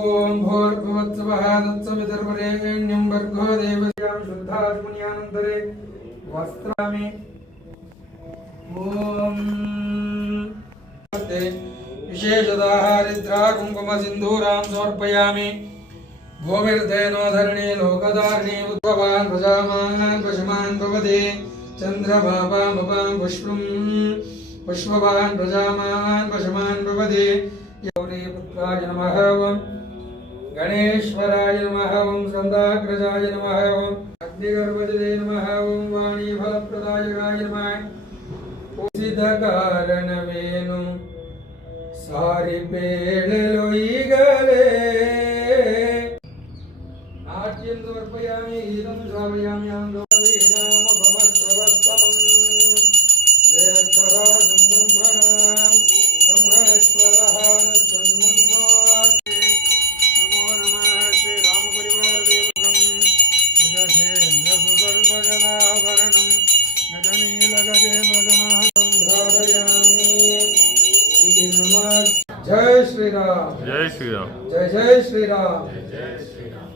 ओम भूर्भुवस्सुवः तत्सवितुर्वरेण्यं भर्गो देवस्य शुद्धात्मन्यानन्तरे वस्त्रामि ओम विशेषतः हरिद्रा कुंकुम सिंधूरां समर्पयामि भूमिर्देनो धरणी लोकधारिणी उद्भवान् प्रजामान् पशुमान् भवति चन्द्रभापां पुष्पं पुष्पवान् प्रजामान् पशुमान् भवति गौरीपुत्राय नमः ओं गणेश्वराय नमः ओं स्कन्दाग्रजाय नमः ओं अग्निगर्भजते नमः ओं वाणीफलप्रदायकाय नमः सिद्धकारणवेणु सारिपेळलो ईगले नाट्यं समर्पयामि गीतं श्रावयामि आन्दोलवीणामपमश्रवस्तमं जयस्तराजं ब्रह्मणां ब्रह्मणेश्वरः नमो नमः श्रीरामपरिवारदेवतं भुजगेन्द्रसुदर्भजनाभरणं गजनीलगजेन्द्रजनाहं धारयामि इति नमः। जय श्री राम, जय श्री राम, जय जय श्री राम, जय श्री राम।